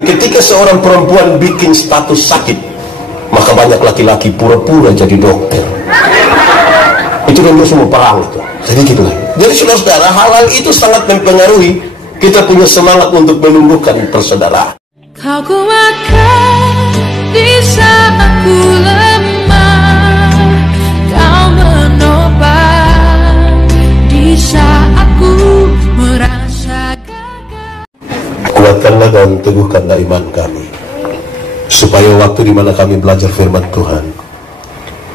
Ketika seorang perempuan bikin status sakit, maka banyak laki-laki pura-pura jadi dokter. Itu kan semua perang itu. Jadi gitu lah. Jadi saudara-saudara, hal-hal itu sangat mempengaruhi kita punya semangat untuk menumbuhkan persaudaraan. Kau kuatkan di saat ku lemah, kau menopang di saat ku merasa gagal. Kuatkanlah dan teguhkanlah iman kami, supaya waktu di mana kami belajar firman Tuhan,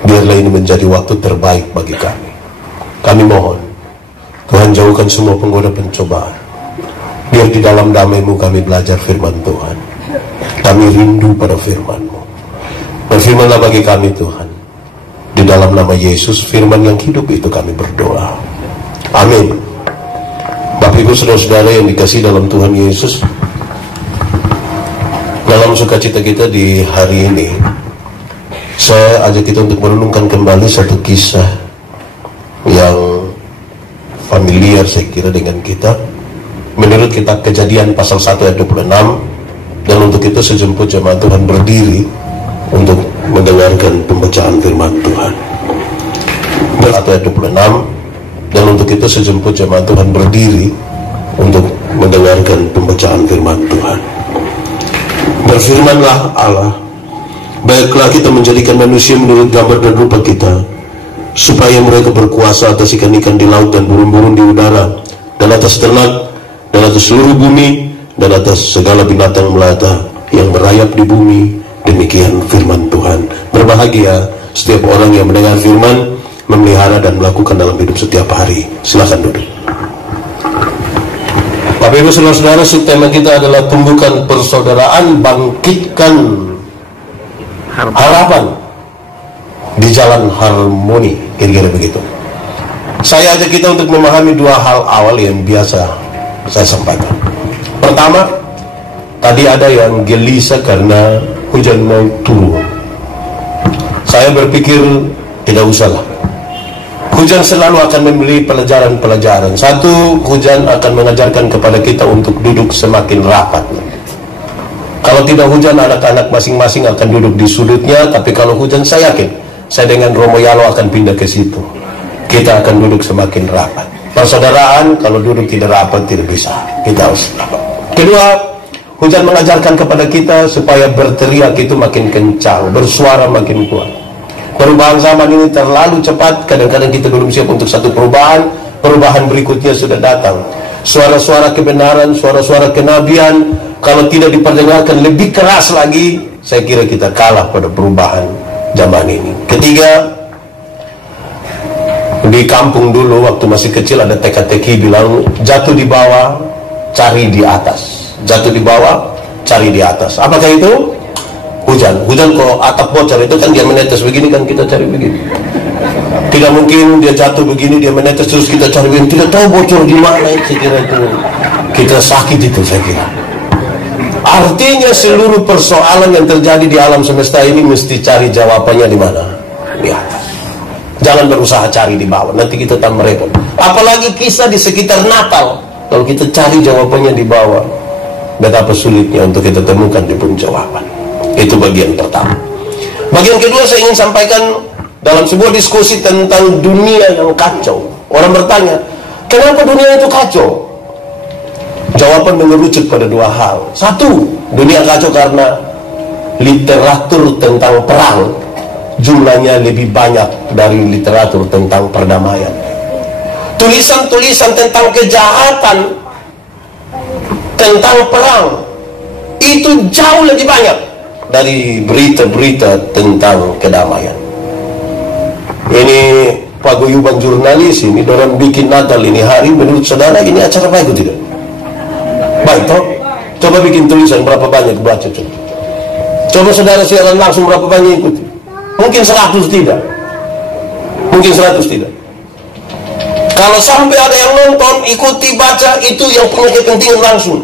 biarlah ini menjadi waktu terbaik bagi kami. Kami mohon, Tuhan jauhkan semua penggoda pencobaan. Biar di dalam damai-Mu kami belajar firman Tuhan. Kami rindu pada firman-Mu. Berfirmanlah bagi kami Tuhan. Di dalam nama Yesus, firman yang hidup itu kami berdoa. Amin. Bapak Ibu saudara-saudara yang dikasihi dalam Tuhan Yesus, dalam sukacita kita di hari ini, saya ajak kita untuk merenungkan kembali satu kisah yang familiar saya kira dengan kita. Menurut kitab Kejadian pasal 1 ayat 26, dan untuk itu sejemput jemaat Tuhan berdiri untuk mendengarkan pembacaan firman Tuhan. 1 ayat 26, dan untuk itu sejemput jemaat Tuhan berdiri untuk mendengarkan pembacaan firman Tuhan. Berfirmanlah Allah, baiklah kita menjadikan manusia menurut gambar dan rupa kita, supaya mereka berkuasa atas ikan-ikan di laut dan burung-burung di udara, dan atas ternak, dan atas seluruh bumi, dan atas segala binatang melata yang merayap di bumi. Demikian firman Tuhan. Berbahagia setiap orang yang mendengar firman, memelihara dan melakukan dalam hidup setiap hari. Silakan duduk. Bapak Ibu saudara-saudara, tema kita adalah tumbuhkan persaudaraan, bangkitkan harapan di jalan harmoni, kira-kira begitu. Saya ajak kita untuk memahami dua hal awal yang biasa saya sampaikan. Pertama, tadi ada yang gelisah karena hujan mau turun. Saya berpikir tidak usahlah. Hujan selalu akan memberi pelajaran-pelajaran. Satu, hujan akan mengajarkan kepada kita untuk duduk semakin rapat. Kalau tidak hujan, anak-anak masing-masing akan duduk di sudutnya. Tapi kalau hujan, saya yakin saya dengan Romo Yalo akan pindah ke situ. Kita akan duduk semakin rapat. Persaudaraan kalau duduk tidak rapat tidak bisa. Kita harus rapat. Kedua, hujan mengajarkan kepada kita supaya berteriak itu makin kencang, bersuara makin kuat. Perubahan zaman ini terlalu cepat. Kadang-kadang kita belum siap untuk satu perubahan. Perubahan berikutnya sudah datang. Suara-suara kebenaran, suara-suara kenabian, kalau tidak diperdengarkan lebih keras lagi, saya kira kita kalah pada perubahan zaman ini. Ketiga, di kampung dulu waktu masih kecil ada teka-teki bilang jatuh di bawah, cari di atas. Jatuh di bawah, cari di atas. Apakah itu? Hujan. Hujan kok atap bocor itu kan dia menetes begini kan kita cari begini. Tidak mungkin dia jatuh begini dia menetes terus kita cari begini. Tidak tahu bocor di mana. Saya kira itu kita sakit itu saya kira. Artinya seluruh persoalan yang terjadi di alam semesta ini mesti cari jawabannya di mana? Di atas. Jangan berusaha cari di bawah, nanti kita tambah repot. Apalagi kisah di sekitar Natal, kalau kita cari jawabannya di bawah, betapa sulitnya untuk kita temukan di pun jawaban. Itu bagian pertama. Bagian kedua saya ingin sampaikan dalam sebuah diskusi tentang dunia yang kacau. Orang bertanya, kenapa dunia itu kacau? Jawaban mengerucut pada dua hal. Satu, dunia kacau karena literatur tentang perang jumlahnya lebih banyak dari literatur tentang perdamaian. Tulisan-tulisan tentang kejahatan, tentang perang, itu jauh lebih banyak dari berita-berita tentang kedamaian. Ini paguyuban jurnalis ini, dorang bikin Natal ini hari, menurut saudara ini acara baik atau tidak? Baik toh? Coba bikin tulisan berapa banyak baca coba. Coba saudara siaran langsung berapa banyak ikuti. Mungkin 100 tidak. Mungkin 100 tidak. Kalau sampai ada yang nonton, ikuti, baca, itu yang punya kepentingan langsung.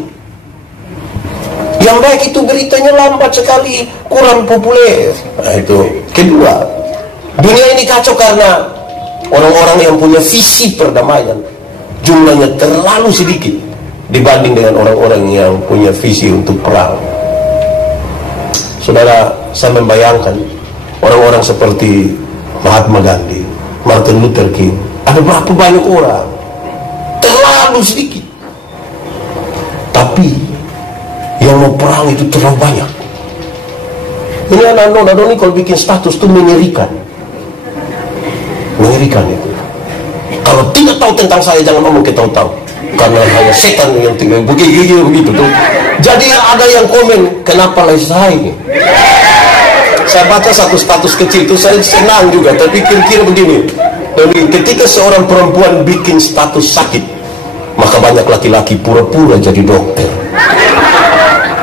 Yang baik itu beritanya lambat sekali, kurang populer. Nah itu. Kedua, dunia ini kacau karena orang-orang yang punya visi perdamaian jumlahnya terlalu sedikit dibanding dengan orang-orang yang punya visi untuk perang. Saudara, saya membayangkan orang-orang seperti Mahatma Gandhi, Martin Luther King, ada berapa banyak orang? Terlalu sedikit. Tapi yang mau perang itu terlalu banyak. Ini anak-anak ini kalau bikin status itu mengerikan. Mengerikan itu. Kalau tidak tahu tentang saya, jangan ngomong kita tahu. Karena hanya setan yang tinggal begitu tuh. Jadi ada yang komen, kenapa lagi saya? Saya baca satu status kecil itu, saya senang juga. Tapi kira-kira begini, ketika seorang perempuan bikin status sakit, maka banyak laki-laki pura-pura jadi dokter.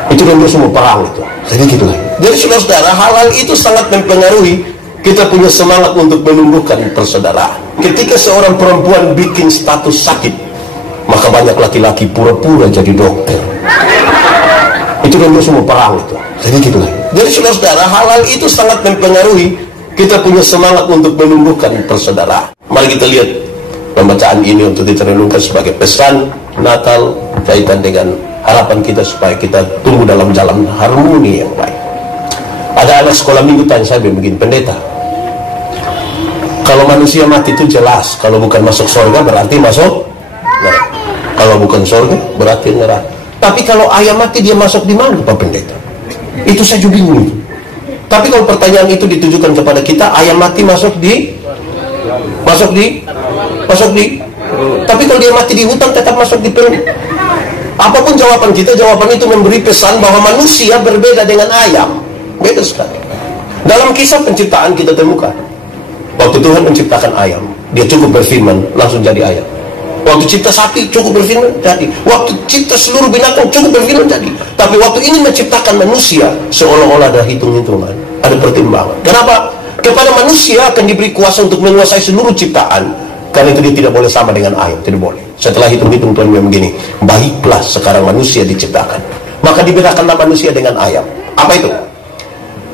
Itu kan semua perang itu. Jadi gitu. Jadi saudara-saudara, hal-hal itu sangat mempengaruhi kita punya semangat untuk menumbuhkan persaudaraan. Ketika seorang perempuan bikin status sakit, maka banyak laki-laki pura-pura jadi dokter. Itu kan semua perang itu. Jadi gitu. Jadi saudara-saudara, hal-hal itu sangat mempengaruhi kita punya semangat untuk menumbuhkan persaudaraan. Mari kita lihat pembacaan ini untuk diterenungkan sebagai pesan Natal kaitan dengan harapan kita supaya kita tumbuh dalam jalan harmoni yang baik. Ada anak sekolah minggu tanya saya begini, pendeta, kalau manusia mati itu jelas, kalau bukan masuk surga berarti masuk neraka. Kalau bukan surga berarti neraka. Tapi kalau ayam mati dia masuk di mana, Pak Pendeta? Itu saya juga bingung. Tapi kalau pertanyaan itu ditujukan kepada kita, ayam mati masuk di. Tapi kalau dia mati di hutan tetap masuk di perut. Apapun jawaban kita, jawaban itu memberi pesan bahwa manusia berbeda dengan ayam. Beda sekali. Dalam kisah penciptaan kita temukan, waktu Tuhan menciptakan ayam, dia cukup berfirman, langsung jadi ayam. Waktu cipta sapi cukup berfirman, jadi. Waktu cipta seluruh binatang cukup berfirman, jadi. Tapi waktu ingin menciptakan manusia, seolah-olah ada hitung-hitungan, ada pertimbangan. Kenapa? Kepada manusia akan diberi kuasa untuk menguasai seluruh ciptaan. Karena itu dia tidak boleh sama dengan ayam, tidak boleh. Setelah hitung-hitung Tuhan bilang begini, baiklah sekarang manusia diciptakan. Maka dibedakanlah manusia dengan ayam. Apa itu?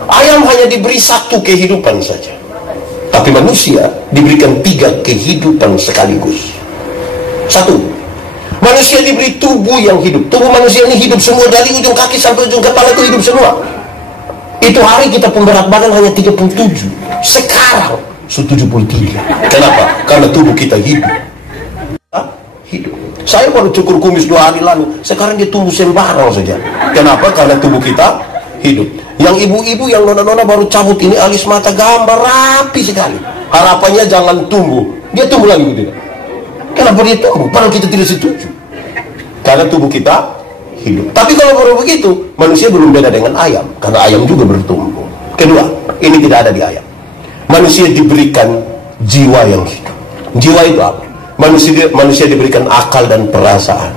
Ayam hanya diberi satu kehidupan saja. Tapi manusia diberikan 3 kehidupan sekaligus. Satu, manusia diberi tubuh yang hidup. Tubuh manusia ini hidup semua, dari ujung kaki sampai ujung kepala itu hidup semua. Itu hari kita pemberat badan hanya 37. Sekarang 73. Kenapa? Karena tubuh kita hidup. Hidup. Saya baru cukur kumis 2 hari lalu, sekarang dia tumbuh sembarang saja. Kenapa? Karena tubuh kita hidup. Yang ibu-ibu, yang nona-nona baru cabut ini alis mata gambar rapi sekali. Harapannya jangan tumbuh. Dia tumbuh lagi gitu. Kenapa dia tumbuh? Padahal kita tidak setuju. Karena tubuh kita hidup. Tapi kalau baru begitu, manusia belum beda dengan ayam. Karena ayam juga bertumbuh. Kedua, ini tidak ada di ayam. Manusia diberikan jiwa yang hidup. Jiwa itu apa? Manusia diberikan akal dan perasaan.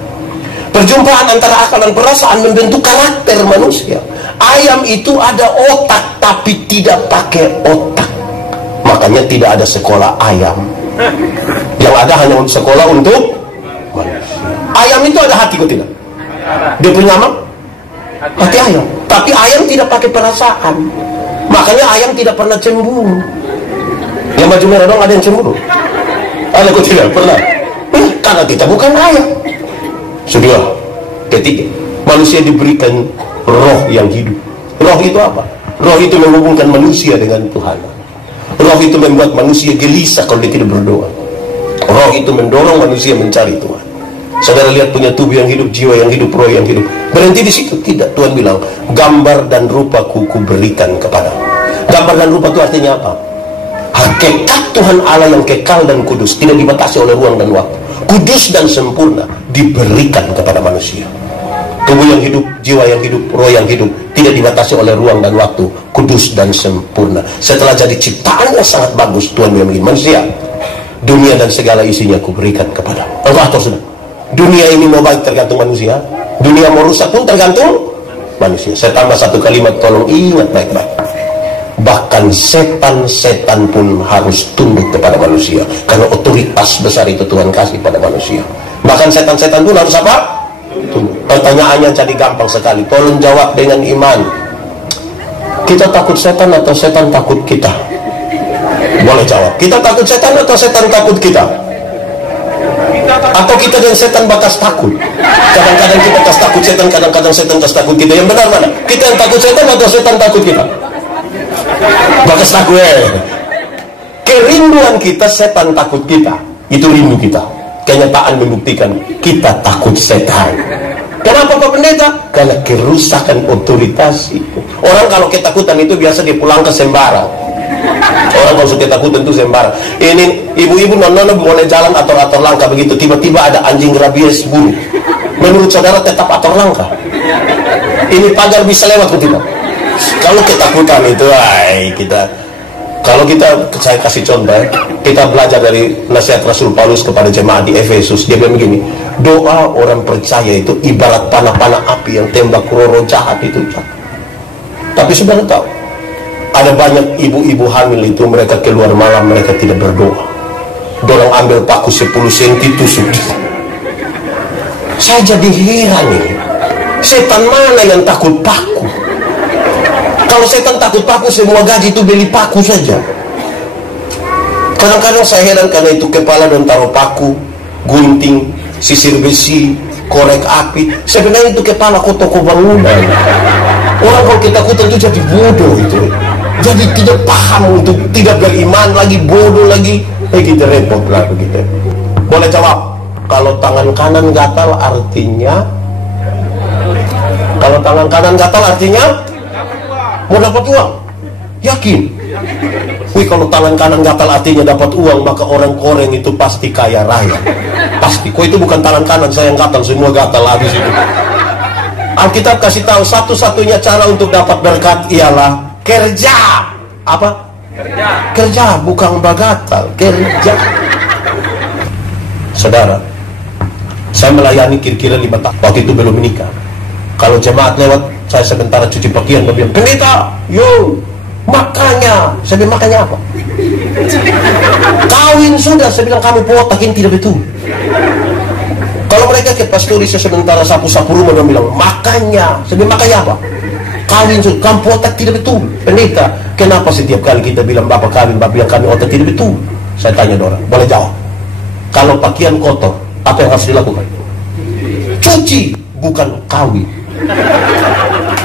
Perjumpaan antara akal dan perasaan membentuk karakter manusia. Ayam itu ada otak, tapi tidak pakai otak. Makanya tidak ada sekolah ayam. Yang ada hanya sekolah untuk manusia. Ayam itu ada hati, kok tidak? Dia punya apa? Hati ayam. Tapi ayam tidak pakai perasaan. Makanya ayam tidak pernah cemburu. Yang baju merah dong ada yang cemburu? Ada, kok tidak pernah? Karena kita bukan ayam. Sudah. Ketiga, manusia diberikan roh yang hidup. Roh itu apa? Roh itu menghubungkan manusia dengan Tuhan. Roh itu membuat manusia gelisah kalau dia tidak berdoa. Roh itu mendorong manusia mencari Tuhan. Saudara lihat, punya tubuh yang hidup, jiwa yang hidup, roh yang hidup. Berhenti di situ? Tidak. Tuhan bilang, gambar dan rupaku kuberikan kepada. Gambar dan rupa itu artinya apa? Hakikat Tuhan Allah yang kekal dan kudus, tidak dibatasi oleh ruang dan waktu. Kudus dan sempurna diberikan kepada manusia. Tubuh yang hidup, jiwa yang hidup, roh yang hidup, tidak dibatasi oleh ruang dan waktu, kudus dan sempurna. Setelah jadi ciptaan yang sangat bagus, Tuhan bilang, manusia, dunia dan segala isinya kuberikan kepada. Engkau atur sudah. Dunia ini mau baik tergantung manusia, dunia mau rusak pun tergantung manusia. Saya tambah satu kalimat, tolong ingat baik-baik. Bahkan setan-setan pun harus tunduk kepada manusia, karena otoritas besar itu Tuhan kasih pada manusia. Bahkan setan-setan pun harus apa? Tunduk. Pertanyaannya jadi gampang sekali, tolong jawab dengan iman. Kita takut setan atau setan takut kita? Boleh jawab. Kita takut setan atau setan takut kita? Atau kita dan setan bakas takut? Kadang-kadang kita bakas takut setan, kadang-kadang setan bakas takut kita. Yang benar mana? Kita yang takut setan atau setan takut kita? Bakas takut ya. Kerinduan kita, setan takut kita. Itu rindu kita. Kenyataan membuktikan kita takut setan. Kenapa Pak Pendeta? Karena kerusakan otoritas itu. Orang kalau ketakutan itu biasa dia pulang ke sembarang. Orang kalau suka ketakutan itu sembarang. Ini ibu-ibu nono boleh jalan atur-atur langkah begitu. Tiba-tiba ada anjing rabies bunuh. Menurut saudara tetap atur langkah? Ini pagar bisa lewat ke tidak? Kalau ketakutan itu, saya kasih contoh, kita belajar dari nasihat Rasul Paulus kepada jemaat di Efesus. Dia bilang begini, doa orang percaya itu ibarat panah-panah api yang tembak roh jahat itu. Tapi saudara tahu, ada banyak ibu-ibu hamil itu mereka keluar malam, mereka tidak berdoa. Dorang ambil paku 10 cm tusuk. Saya jadi heran ini, setan mana yang takut paku? Kalau setan takut paku, semua gaji itu beli paku saja. Kadang-kadang saya heran karena itu kepala dan taruh paku, gunting, sisir besi, korek api. Sebenarnya itu kepala toko bangunan. Orang kalau ketakutan itu jadi bodoh itu. Jadi tidak paham, untuk tidak beriman lagi, bodoh lagi. Kita repot lah begitu. Boleh jawab? Kalau tangan kanan gatal artinya? Kalau tangan kanan gatal artinya? Mau dapat uang? Yakin? Wih, kalau tangan kanan gatal artinya dapat uang, maka orang Koreng itu pasti kaya raya. Pasti. Kok itu bukan tangan kanan saya yang gatal, semua gatal habis itu. Alkitab kasih tahu satu-satunya cara untuk dapat berkat ialah kerja. Apa? Kerja, bukan bagatal. Kerja. Saudara, saya melayani kira-kira 5 tahun. Waktu itu belum menikah. Kalau jemaat lewat, saya sementara cuci pakaian, dia bilang, pendeta, yo, makanya. Saya bilang, makanya apa? Kawin sudah, saya bilang, kamu botak ini tidak betul. Kalau mereka ke pastori, saya sementara sapu-sapu rumah, dia bilang, makanya. Saya bilang, makanya apa? Kawin sudah, kamu botak tidak betul. Pendeta, kenapa setiap kali kita bilang, bapak kawin, bapak bilang kami otak tidak betul? Saya tanya orang, boleh jawab? Kalau pakaian kotor, apa yang harus dilakukan? Cuci, bukan kawin.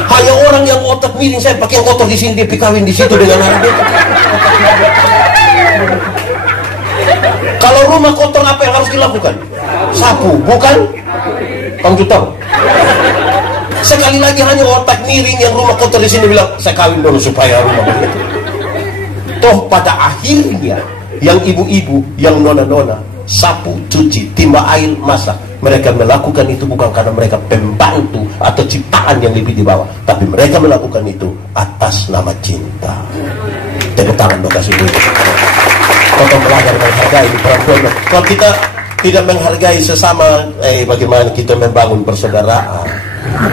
Hanya orang yang otak miring, saya pakai yang kotor di sini, dia kawin di situ dengan anak dia. Kalau rumah kotor, apa yang harus dilakukan? Sapu, bukan? Kamu tahu? Sekali lagi hanya otak miring yang rumah kotor di sini bilang, saya kawin dulu supaya rumah begitu. Toh pada akhirnya yang ibu-ibu, yang nona-nona, sapu, cuci, timba air, masak, mereka melakukan itu bukan karena mereka pembantu atau ciptaan yang lebih di bawah, tapi mereka melakukan itu atas nama cinta. Tepuk tangan dong, kasih dulu. Kalau belajar menghargai perempuan. Kalau kita tidak menghargai sesama, bagaimana kita membangun persaudaraan?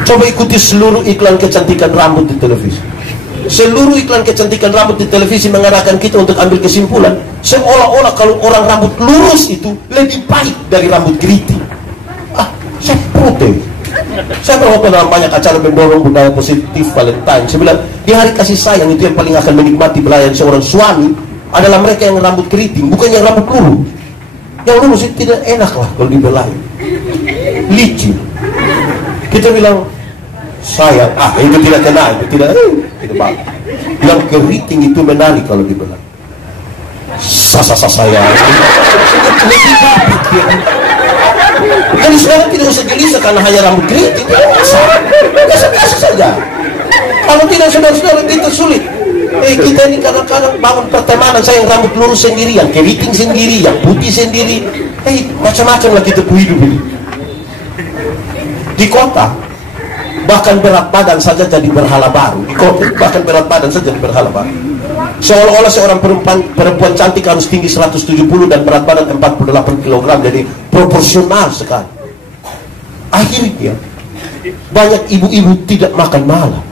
Coba ikuti seluruh iklan kecantikan rambut di televisi. Seluruh iklan kecantikan rambut di televisi mengarahkan kita untuk ambil kesimpulan seolah-olah kalau orang rambut lurus itu lebih baik dari rambut keriting. Saya protes. Saya berapa dalam banyak acara mendorong budaya positif Valentine. Saya bilang, di hari kasih sayang itu yang paling akan menikmati belayan seorang suami adalah mereka yang rambut keriting, bukan yang rambut lurus. Yang lurus itu tidak enak lah kalau dibelayan, licin. Kita bilang, sayang, itu tidak kena, itu tidak bagus. Yang keriting itu menarik kalau dibelayan. Sayang. Lebih bagus. Jadi sekarang tidak usah gelisah karena hanya rambut keriting. Biasa-biasa saja. Kalau tidak saudara-saudara itu sulit. Kita ini kadang-kadang bangun pertemanan, saya yang rambut lurus sendiri, yang keriting sendiri, yang putih sendiri. Macam-macam lah kita hidup ini. Di kota, bahkan berat badan saja jadi berhala baru. Di kota, bahkan berat badan saja jadi berhala baru. Seolah-olah seorang perempuan cantik harus tinggi 170 dan berat badan 48 kg, jadi proporsional sekali. Akhirnya banyak ibu-ibu tidak makan malam.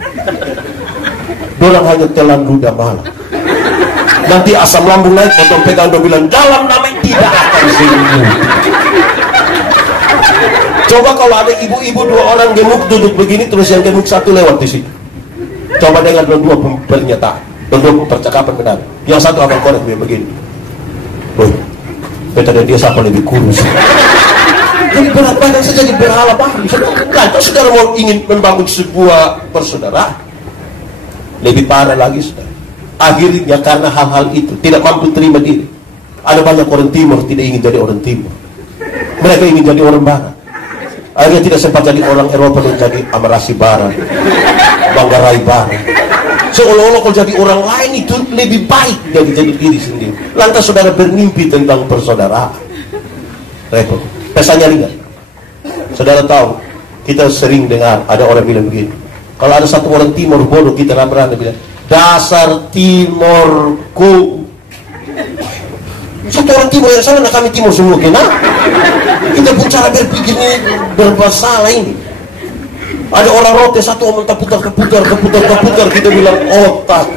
Dorang hanya telan ludah malam. Nanti asam lambung naik, potong pegang dia bilang, dalam nama tidak akan sembuh. Coba kalau ada ibu-ibu 2 orang gemuk duduk begini, terus yang gemuk 1 lewat di situ. Coba dengar dua pernyataan. Untuk percakapan benar. Yang satu abang korek dia begini. Beta dan dia siapa lebih kurus? Jadi berat badan saja jadi berhala baru. Kalau saudara mau ingin membangun sebuah persaudaraan, lebih parah lagi saudara. Akhirnya karena hal-hal itu tidak mampu terima diri. Ada banyak orang timur tidak ingin jadi orang timur. Mereka ingin jadi orang barat. Akhirnya tidak sempat jadi orang Eropa dan jadi Amarasi Barat, Manggarai Barat. Seolah-olah kalau jadi orang lain itu lebih baik dari jadi diri sendiri. Lantas saudara bermimpi tentang persaudaraan. Repot. Pesannya ringan. Saudara tahu, kita sering dengar ada orang bilang begini. Kalau ada satu orang timur bodoh, kita tidak berani bilang, dasar timurku. Satu orang timur yang salah, nah kami timur semua, kenapa? Kita pun cara berpikir ini bermasalah ini. Ada orang rote satu omong keputar, kita bilang otak.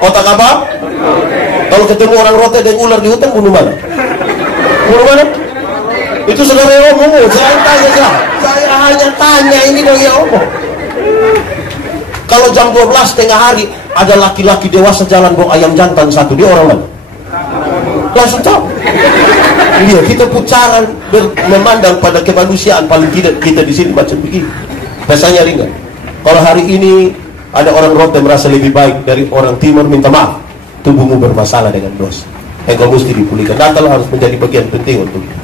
Otak apa? Kalau ketemu orang rote dan ular di hutan, bunuh mana? Bunuh mana? Itu saudara yang omong, saya tanya saja. Saya hanya tanya ini dong yang omong. Kalau jam 12 tengah hari ada laki-laki dewasa jalan bawa ayam jantan satu, dia orang mana? Langsung tahu. Iya, kita pucaran memandang pada kemanusiaan, paling tidak kita di sini macam begini. Pesannya ringan. Kalau hari ini ada orang rote merasa lebih baik dari orang timur, minta maaf. Tubuhmu bermasalah dengan dosa. Engkau mesti dipulihkan. Natal harus menjadi bagian penting untuk itu.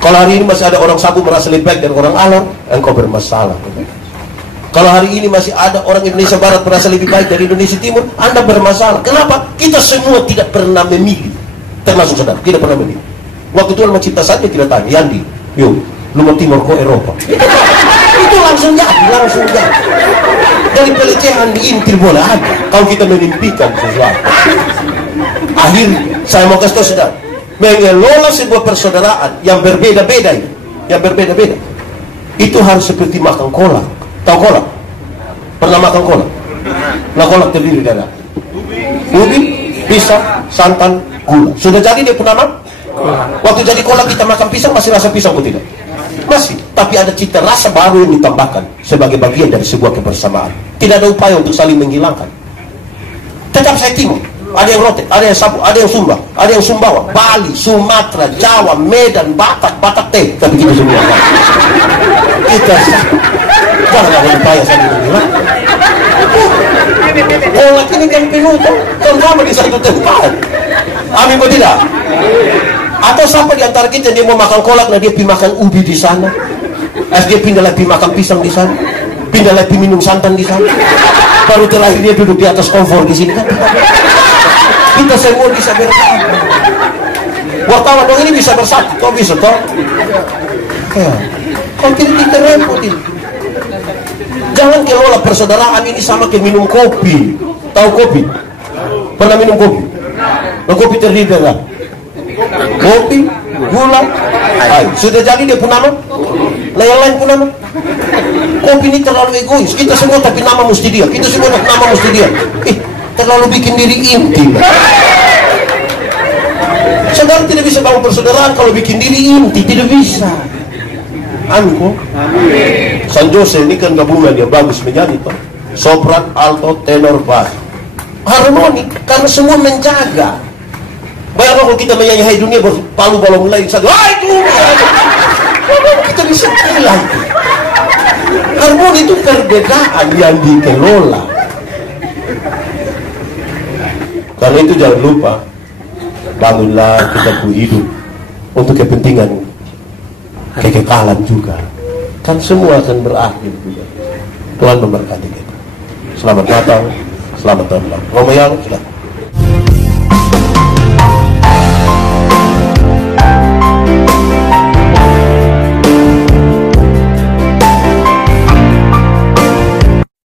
Kalau hari ini masih ada orang Sabu merasa lebih baik dari orang Alor, engkau bermasalah. Kalau hari ini masih ada orang Indonesia Barat merasa lebih baik dari Indonesia Timur, Anda bermasalah. Kenapa? Kita semua tidak pernah memilih. Termasuk saudara, tidak pernah memilih. Waktu Tuhan mencipta saja tidak tanya, Yandi, yuk, lu mau timur kok Eropa? Itu langsung jadi. Dari pelecehan diintil boleh ada. Kalau kita menimpikan sesuatu. Akhirnya, saya mau kasih tahu saudara, mengelola sebuah persaudaraan yang berbeda-beda itu harus seperti makan kolak. Tahu kolak? Pernah makan kolak? Nah, kolak terdiri dari ubi, pisang, santan, gula. Sudah jadi dia pun nama? Waktu jadi kolak kita makan pisang, masih rasa pisang atau tidak? Masih. Tapi ada cita rasa baru yang ditambahkan sebagai bagian dari sebuah kebersamaan. Tidak ada upaya untuk saling menghilangkan. Tetap saya timur. Ada yang rote, ada yang Sabu, ada yang Sumba, ada yang Sumbawa, Bali, Sumatera, Jawa, Medan, Batak teh. Tapi kita semua kita jangan ada upaya saling menghilangkan. Kolak ini kan penuh kan sama di satu tempat. Amin kok tidak? Atau siapa di antara kita dia mau makan kolak, nah dia pergi makan ubi di sana, dia pindah lagi makan pisang di sana, pindah lagi minum santan di sana, baru terakhir dia duduk di atas kompor di sini kan? Kita semua bisa bersatu. Wartawan dong ini bisa bersatu, kok bisa toh? Ya, kalau kita repot ini. Jangan kelola persaudaraan ini sama kayak minum kopi. Tahu kopi? Pernah minum kopi? Nah, kopi terdiri dari kopi, gula, air. Sudah jadi dia pun nama? Nah, yang lain pun nama? Kopi ini terlalu egois. Kita semua tapi nama mesti dia. Kita semua nama mesti dia. Terlalu bikin diri inti. Saudara tidak bisa bangun persaudaraan kalau bikin diri inti. Tidak bisa. Amin. San Jose ini kan gabungan yang bagus menjadi Pak. Sopran, alto, tenor, bass. Harmoni karena semua menjaga. Bayangkan kalau kita menyanyi hai dunia palu balau mulai satu. Hai dunia. Kita bisa bilang. Harmoni itu perbedaan yang dikelola. Karena itu jangan lupa bangunlah kita hidup untuk kepentingan kekekalan juga. Kan semua akan berakhir juga. Tuhan memberkati kita. Selamat Natal, selamat tahun baru. Ngomong yang sudah.